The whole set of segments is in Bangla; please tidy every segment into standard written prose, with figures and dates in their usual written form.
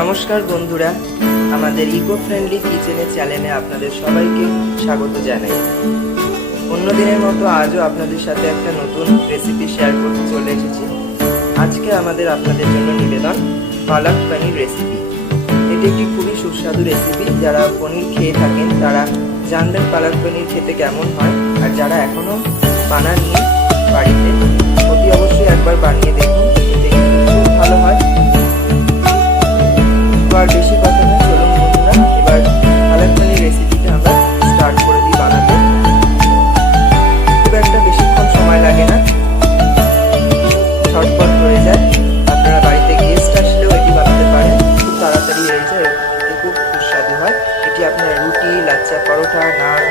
নমস্কার বন্ধুরা, আমাদের ইকো ফ্রেন্ডলি কিচেনের চ্যানেলে আপনাদের সবাইকে স্বাগত জানাই। অন্য দিনের মতো আজও আপনাদের সাথে একটা নতুন রেসিপি শেয়ার করতে চলে এসেছি। আজকে আপনাদের জন্য নিবেদন পালক পনির রেসিপি। এটি একটি খুবই সুস্বাদু রেসিপি। যারা পনির খেয়ে থাকেন তারা জানবেন পালক পনির খেতে কেমন হয়, আর যারা এখনও বানাননি বাড়িতে অতি অবশ্যই একবার বানিয়ে দেখুন, এতে কিন্তু খুব ভালো হয়। আর বেশি কথা নয়, চলুন বন্ধুরা এবার পালক পনির রেসিপিটা আমরা স্টার্ট করে দিই বানাতে। খুব একটা বেশিক্ষণ সময় লাগে না, ঝটপট হয়ে যায়। আপনারা বাড়িতে গেস্ট আসলেও এটি বানাতে পারেন, খুব তাড়াতাড়ি হয়ে যায়, এটি খুব সুস্বাদু হয়। এটি আপনারা রুটি, লাচ্চা, পরোটা, নান,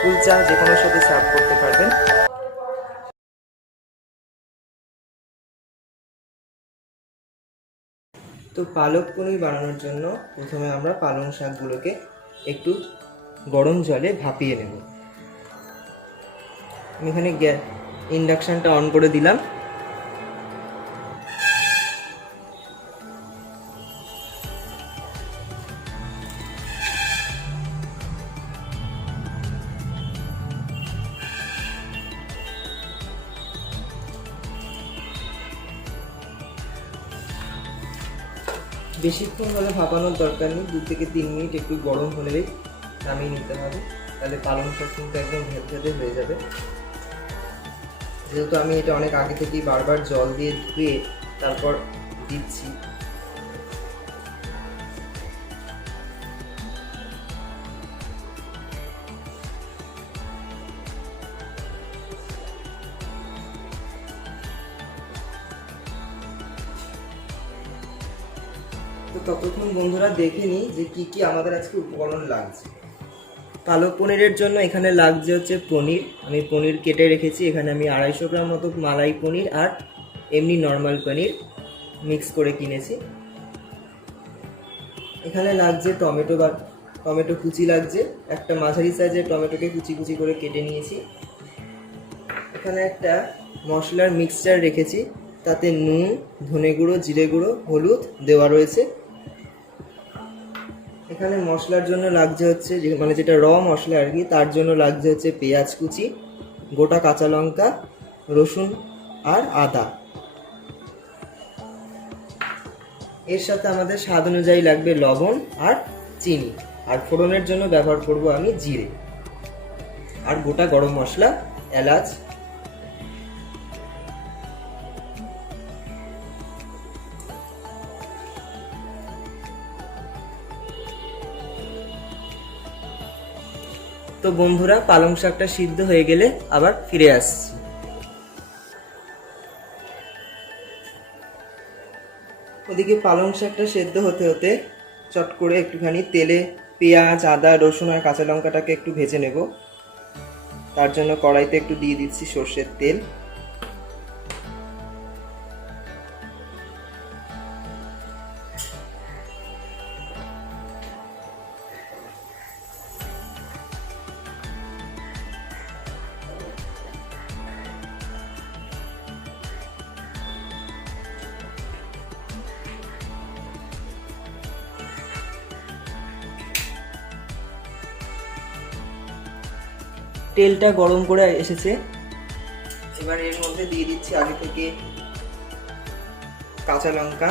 কুলচা যে কোনো সাথে সার্ভ করতে পারবেন। তো পালক পনির বানানোর জন্য প্রথমে আমরা পালং শাকগুলোকে একটু গরম জলে ভাপিয়ে নেব। আমি এখানে ইন্ডাকশনটা অন করে দিলাম। বেশিক্ষণ হলে ভাপানোর দরকার নেই, 2 থেকে 3 মিনিট একটু গরম হলেই নামিয়ে নিতে হবে, তাহলে পালং শাক কিন্তু একদম ভেদভেদে হয়ে যাবে। যেহেতু আমি এটা অনেক আগে থেকেই বারবার জল দিয়ে ধুয়ে তারপর দিচ্ছি, তো ততক্ষণ বন্ধুরা দেখে নিই যে কি কি আমাদের আজকে উপকরণ লাগছে। পালক পনিরের জন্য এখানে লাগছে হচ্ছে পনির। আমি পনির কেটে রেখেছি। এখানে আমি 250 গ্রাম মতো মালাই পনির আর এমনি নর্মাল পনির মিক্স করে কিনেছি। এখানে লাগছে টমেটো কুচি লাগছে, একটা মাঝারি সাইজের টমেটোকে কুচি কুচি করে কেটে নিয়েছি। এখানে একটা মশলার মিক্সচার রেখেছি, তাতে নুন, ধনে গুঁড়ো, জিরে গুঁড়ো, হলুদ দেওয়া রয়েছে। এখানে মশলার জন্য লাগছে হচ্ছে যেটা র মশলা আর কি, তার জন্য লাগছে হচ্ছে পেঁয়াজ কুচি, গোটা কাঁচা লঙ্কা, রসুন আর আদা। এর সাথে আমাদের স্বাদ অনুযায়ী লাগবে লবণ আর চিনি, আর ফোড়নের জন্য ব্যবহার করব আমি জিরে আর গোটা গরম মশলা, এলাচ। তো বন্ধুরা, পালং শাকটা সিদ্ধ হয়ে গেলে আবার ফিরে আসছি। ওদিকে পালং শাকটা সেদ্ধ হতে হতে চট করে একটুখানি তেলে পেঁয়াজ, আদা, রসুন আর কাঁচা লঙ্কাটাকে একটু ভেজে নেব। তার জন্য কড়াইতে একটু দিয়ে দিচ্ছি সর্ষের তেল। তেলটা গরম করে এসেছে, এবার এর মধ্যে দিয়ে দিচ্ছি আগে থেকে কাঁচা লঙ্কা,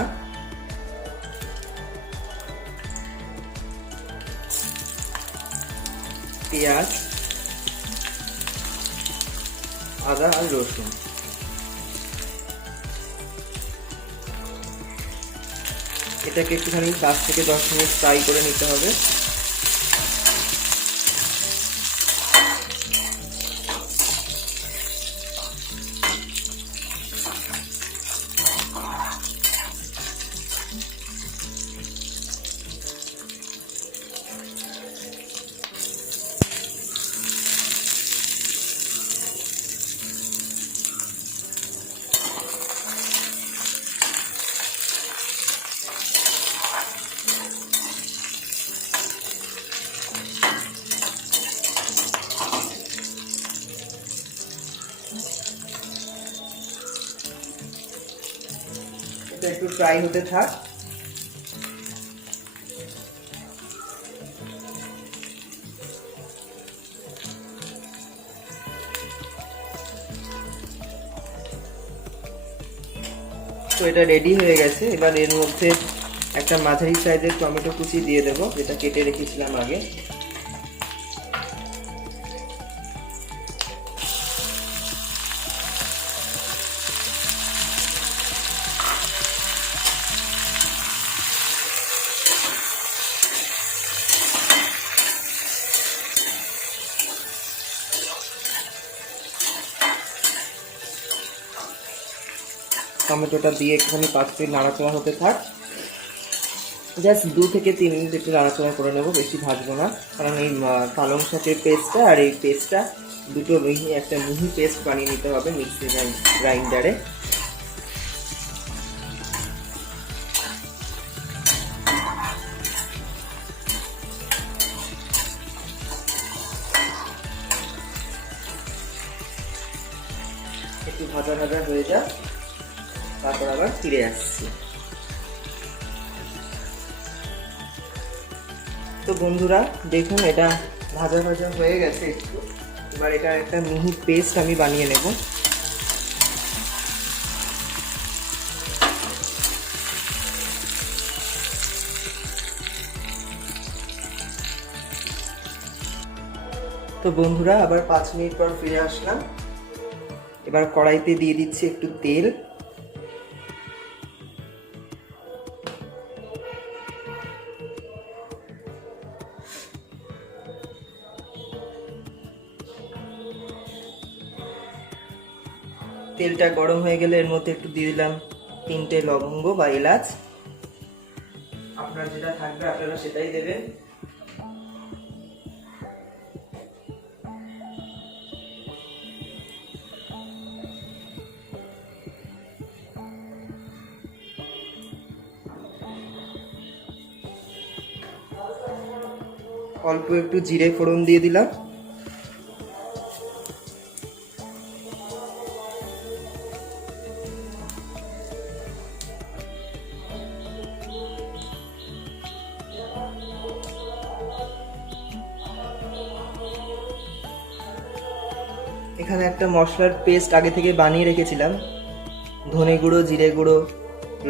পেঁয়াজ, আদা আর রসুন। এটাকে একটুখানি 5 থেকে 10 মিনিট ফ্রাই করে নিতে হবে। একটু ফ্রাই হতে থাক। তো এটা রেডি হয়ে গেছে। এবার এর মধ্যে একটা মাঝারি সাইজের টমেটো কুচি দিয়ে দেবো, যেটা কেটে রেখেছিলাম আগে। টমেটোটা দিয়ে একটুখানি 5 মিনিট নাড়াচাড়া হতে থাক। জাস্ট 2 থেকে 3 মিনিট একটু নাড়াচাড়া করে নেবো, বেশি ভাজবো না, কারণ এই পালং শাকের পেস্টটা আর এই পেস্টটা দুটো একটা মিহি পেস্ট বানিয়ে নিতে হবে মিক্সি গ্রাইন্ডারে। একটু ভাজা ভাজা হয়ে যাক, তারপর আবার ফিরে আসছি। তো বন্ধুরা দেখুন, এটা ভাজা ভাজা হয়ে গেছে একটু। এবার এটা একটা মিহি পেস্ট আমি বানিয়ে নেব। তো বন্ধুরা আবার 5 মিনিট পর ফিরে আসলাম। এবার কড়াইতে দিয়ে দিচ্ছি একটু তেল। তেলটা গরম হয়ে গেলে এর মধ্যে একটু দিয়ে দিলাম 3টে লবঙ্গ বা এলাচ। আপনার যেটা থাকবে আপনারা সেটাই দেবেন। অল্প একটু জিরে ফোড়ন দিয়ে দিলাম। এখানে একটা মশলার পেস্ট আগে থেকে বানিয়ে রেখেছিলাম, ধনে গুঁড়ো, জিরে গুঁড়ো,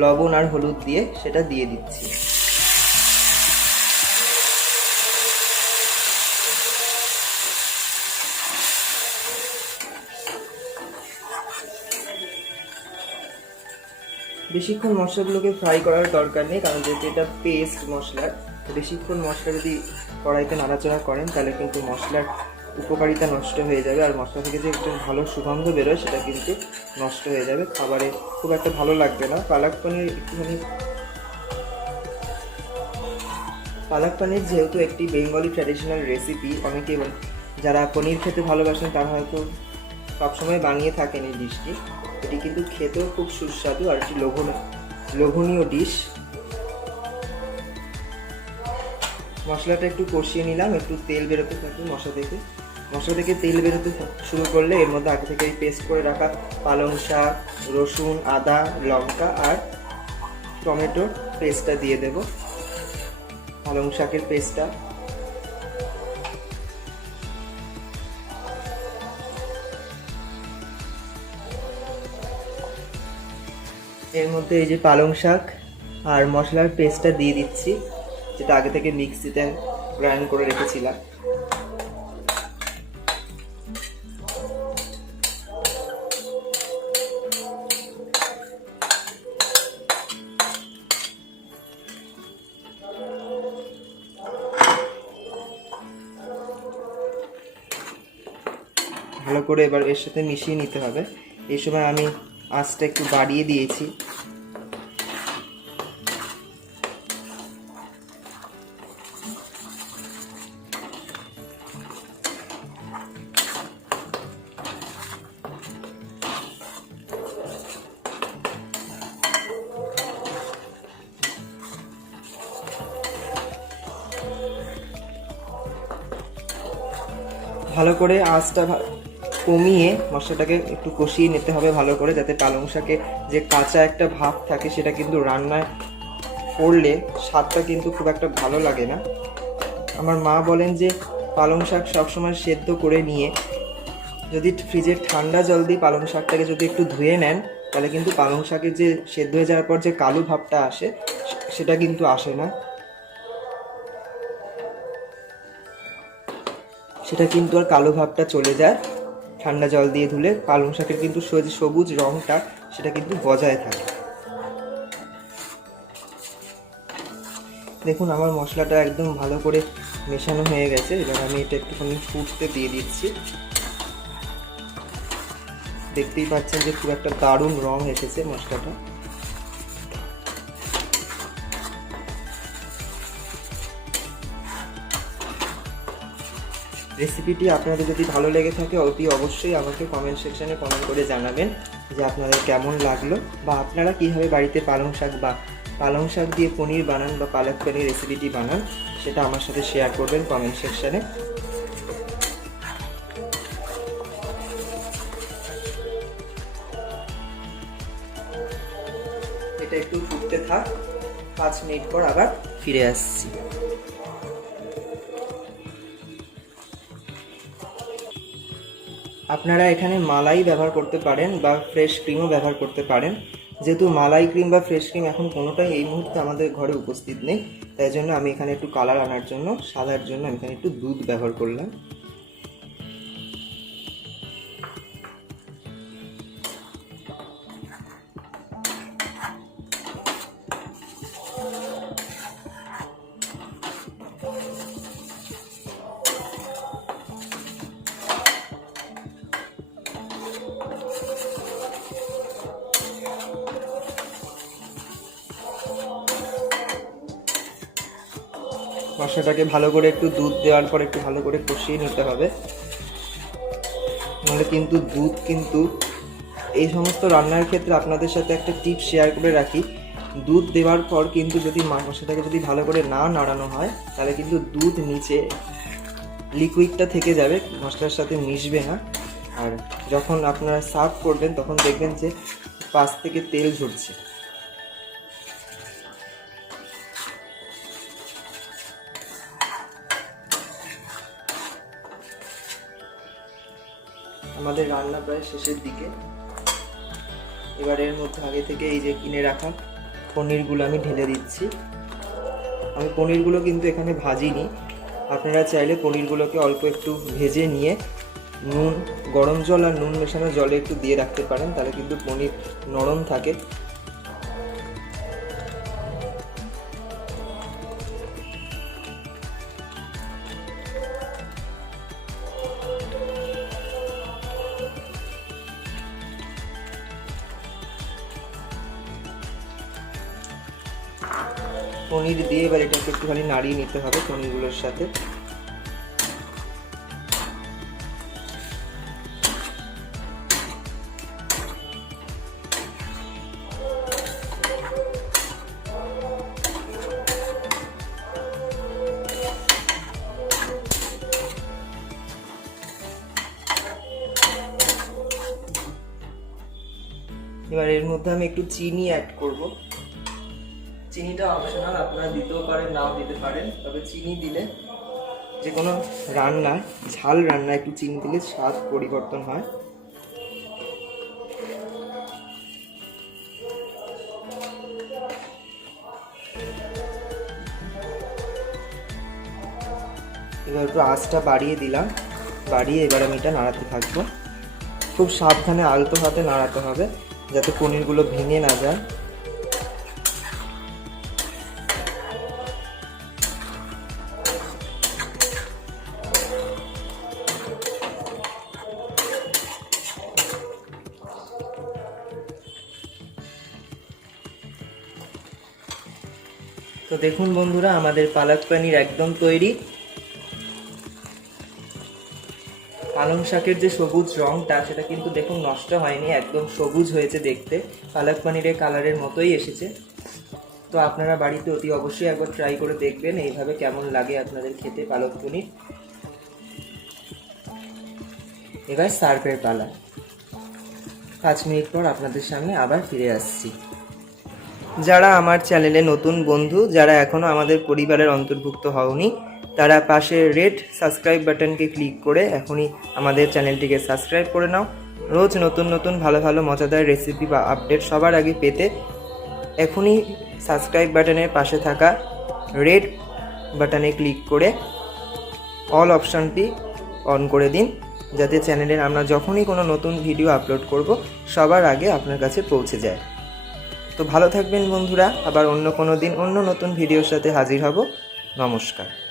লবণ আর হলুদ দিয়ে, সেটা দিয়ে দিচ্ছি। বেশিক্ষণ মশলাগুলোকে ফ্রাই করার দরকার নেই, কারণ যেহেতু এটা পেস্ট মশলার, তো বেশিক্ষণ মশলা যদি কড়াইতে নাড়াচাড়া করেন তাহলে কিন্তু মশলার উপকারিতা নষ্ট হয়ে যাবে, আর মশলা থেকে যে একটু ভালো সুগন্ধ বেরোয় সেটা কিন্তু নষ্ট হয়ে যাবে, খাবারে খুব একটা ভালো লাগবে না। পালক পনির যেহেতু একটি বেঙ্গলি ট্র্যাডিশনাল রেসিপি, অনেকে যারা পনির খেতে ভালোবাসেন তারা হয়তো সবসময় বানিয়ে থাকেন এই ডিশটি। এটি কিন্তু খেতেও খুব সুস্বাদু আর একটি লোভনীয় ডিশ। মশলাটা একটু কষিয়ে নিলাম, একটু তেল বেরোতে থাকবে মশলা থেকে তেল বেরোতে শুরু করলে এর মধ্যে আগে থেকে পেস্ট করে রাখা পালং শাক, রসুন, আদা, লঙ্কা আর টমেটোর পেস্টটা দিয়ে দেব। পালং শাকের পেস্টটা এর মধ্যে এই যে পালং শাক আর মশলার পেস্টটা দিয়ে দিচ্ছি, যেটা আগে থেকে মিক্সিতে গ্রাইন্ড করে রেখেছিলাম। ভালো করে এবার এর সাথে মিশিয়ে নিতে হবে। এই সময় আমি আঁচটা একটু বাড়িয়ে দিয়েছি। ভালো করে আঁচটা কমিয়ে মশলাটাকে একটু কষিয়ে নিতে হবে ভালো করে, যাতে পালং শাকে যে কাঁচা একটা ভাব থাকে সেটা কিন্তু রান্নায় করলে স্বাদটা কিন্তু খুব একটা ভালো লাগে না। আমার মা বলেন যে পালং শাক সবসময় সেদ্ধ করে নিয়ে যদি ফ্রিজের ঠান্ডা জল দিয়ে পালং শাকটাকে যদি একটু ধুয়ে নেন তাহলে কিন্তু পালং শাকের যে সেদ্ধ হয়ে যাওয়ার পর যে কালো ভাবটা আসে সেটা কিন্তু আসে না, সেটা কিন্তু আর কালো ভাবটা চলে যায়। ঠান্ডা জল দিয়ে ধুলে পালং শাকের কিন্তু সবুজ রঙটা সেটা কিন্তু বজায় থাকে। দেখুন আমার মশলাটা একদম ভালো করে মেশানো হয়ে গেছে। এবার আমি এটা একটুখানি ফুটতে দিয়ে দিচ্ছি। দেখতেই পাচ্ছেন যে খুব একটা দারুণ রং এসেছে মশলাটা। রেসিপিটি আপনাদের যদি ভালো লেগে থাকে অতি অবশ্যই আমাকে কমেন্ট সেকশানে কমেন্ট করে জানাবেন যে আপনাদের কেমন লাগলো, বা আপনারা কীভাবে বাড়িতে পালং শাক দিয়ে পনির বানান বা পালক পনির রেসিপিটি বানান সেটা আমার সাথে শেয়ার করবেন কমেন্ট সেকশানে। এটা একটু ফুটতে থাক, 5 মিনিট পর আবার ফিরে আসছি। আপনারা এখানে মালাই ব্যবহার করতে পারেন বা ফ্রেশ ক্রিমও ব্যবহার করতে পারেন। যেহেতু মালাই ক্রিম বা ফ্রেশ ক্রিম এখন কোনোটাই এই মুহূর্তে আমাদের ঘরে উপস্থিত নেই, তাই জন্য আমি এখানে একটু কালার আনার জন্য, সাদার জন্য আমি এখানে একটু দুধ ব্যবহার করলাম। মশলাটাকে ভালো করে একটু দুধ দেওয়ার পর একটু ভালো করে কষিয়ে নিতে হবে, নাহলে কিন্তু দুধ কিন্তু এই সমস্ত রান্নার ক্ষেত্রে আপনাদের সাথে একটা টিপ শেয়ার করে রাখি। দুধ দেওয়ার পর কিন্তু যদি মশলাটাকে যদি ভালো করে না নাড়ানো হয় তাহলে কিন্তু দুধ নিচে লিকুইডটা থেকে যাবে, মশলার সাথে মিশবে না। আর যখন আপনারা সার্ভ করবেন তখন দেখবেন যে পাশ থেকে তেল ঝরছে। আমাদের রান্না প্রায় শেষের দিকে। এবার এর মধ্যে আগে থেকে এই যে কিনে রাখা পনিরগুলো আমি ঢেলে দিচ্ছি। আমি পনিরগুলো কিন্তু এখানে ভাজিনি, আপনারা চাইলে পনিরগুলোকে অল্প একটু ভেজে নিয়ে নুন, গরম জল আর নুন মেশানো জলে একটু দিয়ে রাখতে পারেন, তাহলে কিন্তু পনির নরম থাকে। পনির দিয়ে এবার এটাকে একটুখানি নাড়িয়ে নিতে হবে পনিরগুলোর সাথে। এবার এর মধ্যে আমি একটু চিনি অ্যাড করব। চিনিটা অপশনাল, আপনারা দিতেও পারেন নাও দিতে পারেন, তবে চিনি দিলে যে কোনো রান্নায়, ঝাল রান্নায় একটু চিনি দিলে স্বাদ পরিবর্তন হয়। এবার একটু আঁচটা বাড়িয়ে দিলাম, বাড়িয়ে এবার আমি এটা নাড়াতে থাকবো। খুব সাবধানে আলতো হাতে নাড়াতে হবে যাতে পনিরগুলো ভেঙে না যায়। তো দেখুন বন্ধুরা, আমাদের পালক পনির একদম তৈরি। পালং শাকের যে সবুজ রঙটা সেটা কিন্তু দেখুন নষ্ট হয়নি, একদম সবুজ হয়েছে দেখতে, পালক পনিরের কালারের মতোই এসেছে। তো আপনারা বাড়িতে অতি অবশ্যই একবার ট্রাই করে দেখবেন এইভাবে কেমন লাগে আপনাদের খেতে পালক পনির। এবার সার্ভের পালা। 5 মিনিট পর আপনাদের সামনে আবার ফিরে আসছি। যারা আমার চ্যানেলে নতুন বন্ধু, যারা এখনও আমাদের পরিবারের অন্তর্ভুক্ত হওনি, তারা পাশে রেড সাবস্ক্রাইব বাটনকে ক্লিক করে এখনই আমাদের চ্যানেলটিকে সাবস্ক্রাইব করে নাও রোজ নতুন নতুন ভালো ভালো মজাদার রেসিপি বা আপডেট সবার আগে পেতে এখনই সাবস্ক্রাইব বাটনের পাশে থাকা রেড বাটনে ক্লিক করে অল অপশানটি অন করে দিন, যাতে চ্যানেলের আমরা যখনই কোনো নতুন ভিডিও আপলোড করব সবার আগে আপনার কাছে পৌঁছে যায়। তো ভালো থাকবেন বন্ধুরা, আবার অন্য কোনো দিন অন্য নতুন ভিডিওর সাথে হাজির হব। নমস্কার।